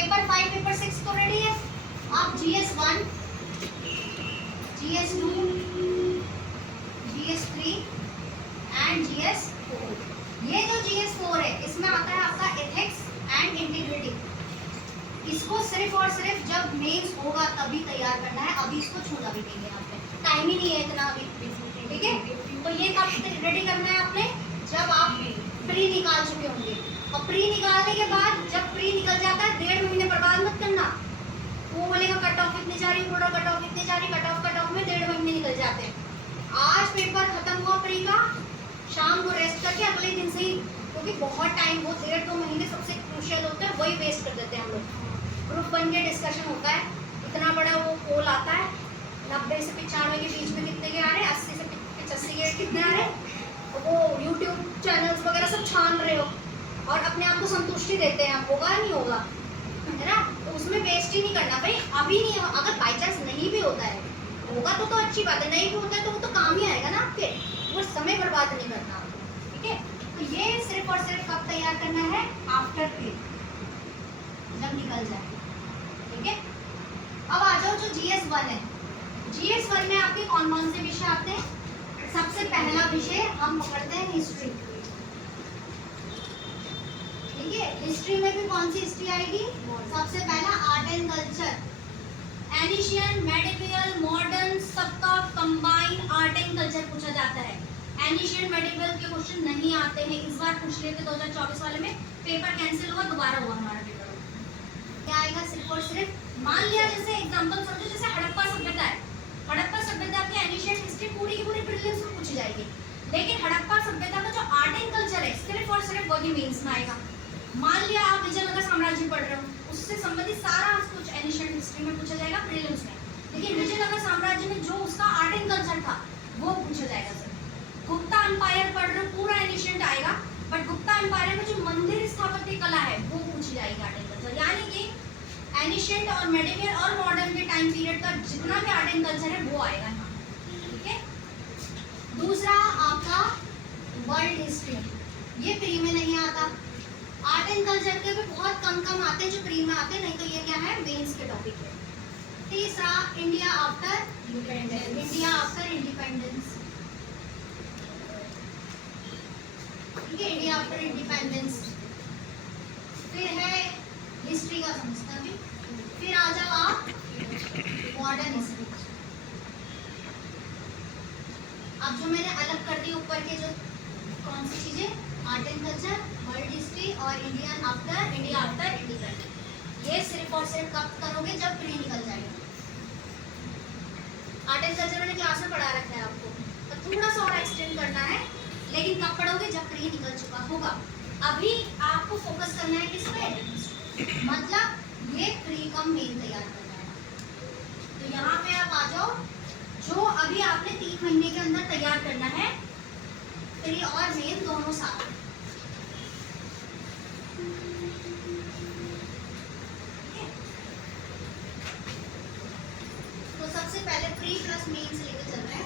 Paper 5 paper 6 तो ready है। अब GS1, GS2, GS3 and GS4। ये जो GS4 है इसमें आता है आपका एथिक्स एंड इंटीग्रिटी। इसको सिर्फ और सिर्फ जब मेंस होगा तभी तैयार करना है, अभी इसको छोड़ा भी देंगे आपने, टाइम ही नहीं है इतना अभी, ठीक है। तो ये कब रेडी करना है आपने, जब आप प्री निकाल चुके होंगे। और प्री निकालने के बाद जब प्री निकल जाता है 1.5 महीने बर्बाद मत करना। वो बोलेगा कट ऑफ इतनी जा रही, बोलो कट ऑफ इतनी जा रही, कट ऑफ में 1.5 महीने निकल जाते हैं। आज पेपर खत्म हुआ प्री का, शाम को रेस्ट करके अगले दिन से ही, क्योंकि बहुत टाइम, वो 1.5-2 महीने सबसे क्रूशियल होते हैं, वही वेस्ट कर देते हैं हम लोग। ग्रुप बन के डिस्कशन होता है, इतना बड़ा वो पोल आता है, 90 से 95 के बीच में कितने के आ रहे हैं, 80 से 85 के कितने आ रहे हैं, वो यूट्यूब चैनल्स वगैरह सब छान रहे हो और अपने आप को संतुष्टि देते हैं, होगा नहीं होगा, है ना। तो उसमें वेस्ट ही नहीं करना भाई, अभी नहीं, अगर बाई चांस नहीं भी होता है, होगा तो अच्छी बात है, नहीं भी होता है तो वो तो काम ही आएगा ना आपके, वो समय बर्बाद नहीं करना आपको, ठीक है। तो ये सिर्फ और सिर्फ कब तैयार करना है, आफ्टर प्री, जब निकल जाए, ठीक है। अब आ जाओ जो GS1 है, GS1 में आपके कौन कौन से विषय आते हैं। सबसे पहला विषय हम पकड़ते हैं हिस्ट्री, ठीक है। हिस्ट्री में भी कौन सी हिस्ट्री आएगी, सबसे पहला art and culture, ancient, medieval, modern, सबका कंबाइन आर्ट एंड कल्चर पूछा जाता है। एनिशियन मेडिवल के क्वेश्चन नहीं आते हैं, इस बार पूछ लेते 2024 वाले में, पेपर कैंसिल हुआ, दोबारा हुआ हमारा पेपर। क्या आएगा, सिर्फ और सिर्फ, मान लिया जैसे एग्जांपल समझो, जैसे हड़प्पा सभ्यता है, हड़प्पा सभ्यता की एनिशियन हिस्ट्री पूरी की पूरी प्रीलिम्स में पूछी जाएगी, लेकिन हड़प्पा सभ्यता का जो आर्ट एंड कल्चर है सिर्फ और सिर्फ वही मेंस में आएगा। मान लिया आप विजयनगर साम्राज्य पढ़ रहे हो, उससे संबंधित सारा कुछ एनिशियन हिस्ट्री में पूछा जाएगा प्रीलिम्स में, लेकिन विजयनगर साम्राज्य में जो उसका आर्ट एंड कल्चर था वो पूछा जाएगा सर। गुप्ता एम्पायर पढ़ रहे हो, पूरा एनिशियंट आएगा, बट गुप्ता एम्पायर में जो मंदिर स्थापत्य कला है वो पूछी जाएगी आर्ट एंड कल्चर, यानी कि एनिशियंट और मेडिवल और मॉडर्न के टाइम पीरियड का जितना भी आर्ट एंड कल्चर है वो आएगा यहाँ, ठीक है। दूसरा आपका वर्ल्ड हिस्ट्री, ये प्री में नहीं आता, आर्ट एंड कल्चर के भी बहुत कम आते हैं जो प्री में आते हैं, नहीं तो ये क्या है, मेंस के टॉपिक है। तीसरा इंडिया आफ्टर इंडिपेंडेंस, ठीक है, इंडिया आफ्टर इंडिपेंडेंस। फिर है हिस्ट्री का समझना भी, फिर आ जाओ आप मॉडर्न हिस्ट्री। अब जो मैंने अलग कर दी ऊपर के जो कौन सी चीजें, art and culture, world history और इंडिया आफ्टर इंडिपेंडेंस, ये सिर्फ और सिर्फ कब करोगे, जब प्री निकल जाएगा। आर्ट एंड कल्चर मैंने क्लास में पढ़ा रखा है आपको, तो थोड़ा सा और एक्सटेंड करना है, लेकिन कब पढ़ोगे, जब प्री निकल चुका होगा। अभी आपको फोकस करना है किस पे, मतलब ये प्री का मेन तैयार करना है। तो यहाँ पे आप आ जाओ, जो अभी आपने 3 महीने के अंदर तैयार करना है, प्री और मेन दोनों साथ। तो सबसे पहले प्री प्लस मेन से लेकर चल रहे हैं।